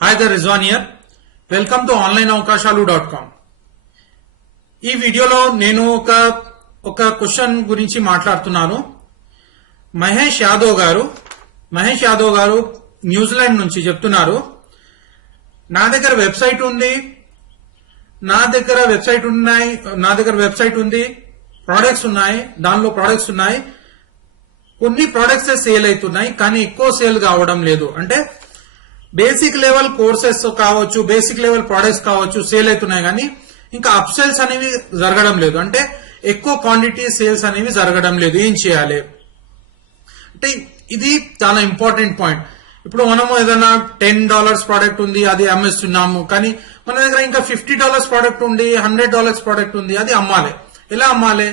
Hi there, Rizwan here. Welcome to onlineavakashalu.com. ఈ వీడియోలో నేను ఒక క్వశ్చన్ గురించి మాట్లాడుతున్నాను. మహేష్ యాదవ్ గారు న్యూజిలాండ్ నుంచి చెప్తున్నారు. నా దగ్గర వెబ్సైట్ ఉంది, ప్రొడక్ట్స్ ఉన్నాయి, దానిలో ప్రొడక్ట్స్ ఉన్నాయి. కొన్ని ప్రొడక్ట్స్ సేల్ అవుతున్నాయి, కానీ ఎక్కువ సేల్ కావడం లేదు. అంటే బేసిక్ లెవెల్ కోర్సెస్ కావచ్చు, బేసిక్ లెవెల్ ప్రొడక్ట్స్ కావచ్చు సేల్ అవుతున్నాయి, కానీ ఇంకా అప్ సేల్స్ అనేవి జరగడం లేదు. అంటే ఎక్కువ క్వాంటిటీ సేల్స్ అనేవి జరగడం లేదు. ఏం చేయాలి అంటే ఇది చాలా ఇంపార్టెంట్ పాయింట్. ఇప్పుడు మనము ఏదైనా $10 ప్రోడక్ట్ ఉంది, అది అమ్మేస్తున్నాము, కానీ మన దగ్గర ఇంకా $50 ప్రోడక్ట్ ఉంది, $100 ప్రోడక్ట్ ఉంది, అది అమ్మాలి. ఎలా అమ్మాలి?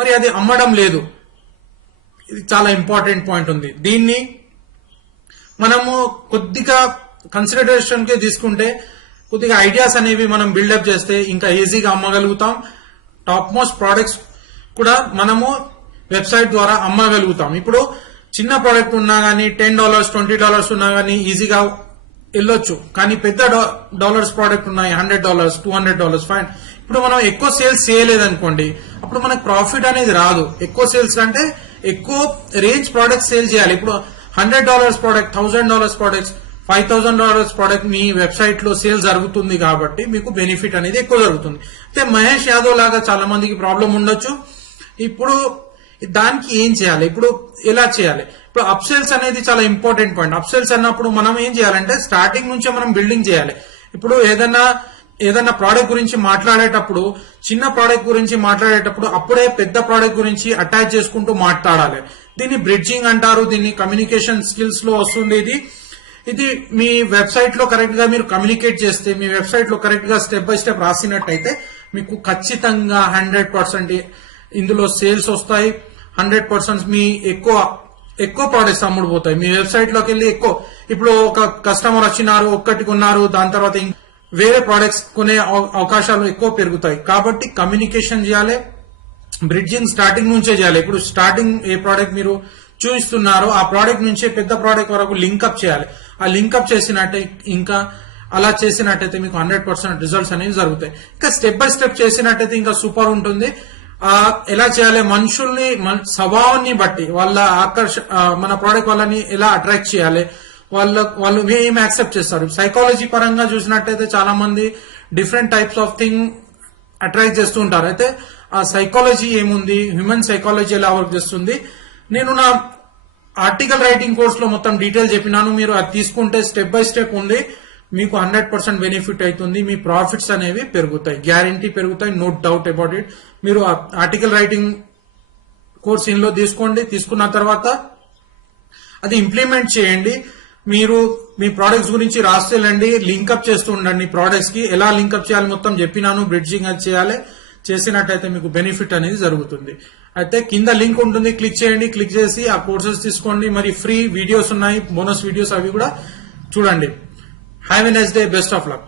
మరి అది అమ్మడం లేదు. ఇది చాలా ఇంపార్టెంట్ పాయింట్ ఉంది. దీన్ని మనము కొద్దిగా కన్సిడరేషన్ కి తీసుకుంటే, కొద్దిగా ఐడియాస్ అనేవి మనం బిల్డప్ చేస్తే ఇంకా ఈజీగా అమ్మగలుగుతాం. టాప్ మోస్ట్ ప్రోడక్ట్స్ కూడా మనము వెబ్సైట్ ద్వారా అమ్మగలుగుతాం. ఇప్పుడు చిన్న ప్రోడక్ట్ ఉన్నా గానీ $10, $20 ఉన్నా గానీ ఈజీగా వెళ్ళొచ్చు. కానీ పెద్ద డాలర్స్ ప్రోడక్ట్ ఉన్నాయి, $100, $200, ఫైన్. ఇప్పుడు మనం ఎక్కువ సేల్స్ చేయలేదనుకోండి, అప్పుడు మనకు ప్రాఫిట్ అనేది రాదు. ఎక్కువ సేల్స్ అంటే ఎక్కువ రేంజ్ ప్రోడక్ట్స్ సేల్ చేయాలి. ఇప్పుడు $100 ప్రోడక్ట్, $1000 ప్రోడక్ట్స్, $5000 ప్రోడక్ట్ మీ వెబ్సైట్ లో సేల్ జరుగుతుంది కాబట్టి మీకు బెనిఫిట్ అనేది ఎక్కువ జరుగుతుంది. అయితే మహేష్ యాదవ్ లాగా చాలా మందికి ప్రాబ్లం ఉండొచ్చు. ఇప్పుడు దానికి ఏం చేయాలి, ఇప్పుడు ఎలా చేయాలి? ఇప్పుడు అప్ సేల్స్ అనేది చాలా ఇంపార్టెంట్ పాయింట్. అప్ సేల్స్ అన్నప్పుడు మనం ఏం చేయాలంటే స్టార్టింగ్ నుంచే మనం బిల్డింగ్ చేయాలి. ఇప్పుడు ఏదైనా ప్రోడక్ట్ గురించి మాట్లాడేటప్పుడు, చిన్న ప్రోడక్ట్ గురించి మాట్లాడేటప్పుడు అప్పుడే పెద్ద ప్రోడక్ట్ గురించి అటాచ్ చేసుకుంటూ మాట్లాడాలి. దీన్ని బ్రిడ్జింగ్ అంటారు. దీన్ని కమ్యూనికేషన్ స్కిల్స్ లో వస్తుంది. ఇది మీ వెబ్సైట్ లో కరెక్ట్ గా మీరు కమ్యూనికేట్ చేస్తే, మీ వెబ్సైట్ లో కరెక్ట్ గా స్టెప్ బై స్టెప్ రాసినట్టయితే మీకు ఖచ్చితంగా 100% ఇందులో సేల్స్ వస్తాయి. 100% మీ ఎక్కువ ప్రోడక్ట్స్ అమ్ముడుపోతాయి. మీ వెబ్సైట్ లోకి వెళ్ళి ఇప్పుడు ఒక కస్టమర్ వచ్చినారు, ఒక్కటి కొన్నారు, దాని తర్వాత వేరే ప్రోడక్ట్స్ కొనే అవకాశాలు ఎక్కువ పెరుగుతాయి. కాబట్టి కమ్యూనికేషన్ చేయాలి, బ్రిడ్జింగ్ స్టార్టింగ్ నుంచే చేయాలి. ఇప్పుడు స్టార్టింగ్ ఏ ప్రోడక్ట్ మీరు చూపిస్తున్నారో ఆ ప్రోడక్ట్ నుంచే పెద్ద ప్రోడక్ట్ వరకు లింకప్ చేయాలి. ఆ లింకప్ అలా చేసినట్టయితే మీకు 100% రిజల్ట్స్ అనేవి జరుగుతాయి. ఇంకా స్టెప్ బై స్టెప్ చేసినట్టయితే ఇంకా సూపర్ ఉంటుంది. ఎలా చేయాలి? మనుషుల్ని స్వభావాన్ని బట్టి మన ప్రోడక్ట్ వాళ్ళని ఎలా అట్రాక్ట్ చేయాలి, వాళ్ళు ఏం యాక్సెప్ట్ చేస్తారు. సైకాలజీ పరంగా చూసినట్టయితే చాలా మంది different types of thing attract చేస్తూ ఉంటారు. అయితే ఆ సైకాలజీ ఏముంది, హ్యూమన్ సైకాలజీ ఎలా వర్క్ చేస్తుంది, నేను నా ఆర్టికల్ రైటింగ్ కోర్స్ లో మొత్తం డీటెయిల్ చెప్పినాను. మీరు అది తీసుకుంటే స్టెప్ బై స్టెప్ ఉంది. మీకు 100% బెనిఫిట్ అవుతుంది. మీ ప్రాఫిట్స్ అనేవి పెరుగుతాయి, గ్యారంటీ పెరుగుతాయి, నో డౌట్ అబౌట్ ఇట్. మీరు ఆర్టికల్ రైటింగ్ కోర్స్ ఇందులో తీసుకోండి. తీసుకున్న తర్వాత అది ఇంప్లిమెంట్ చేయండి. మీరు మీ ప్రొడక్ట్స్ గురించి రాస్తేలండి, లింకప్ చేస్తూ ఉండండి. ప్రొడక్ట్స్ కి ఎలా లింకప్ చేయాలి మొత్తం చెప్పినాను. బ్రిడ్జింగ్ అది చేయాలి. చేసినట్టయితే మీకు బెనిఫిట్ అనేది జరుగుతుంది. అయితే కింద లింక్ ఉంటుంది, క్లిక్ చేయండి. క్లిక్ చేసి ఆ కోర్సెస్ తీసుకోండి. మరి ఫ్రీ వీడియోస్ ఉన్నాయి, బోనస్ వీడియోస్, అవి కూడా చూడండి. Have a nice day, best of luck.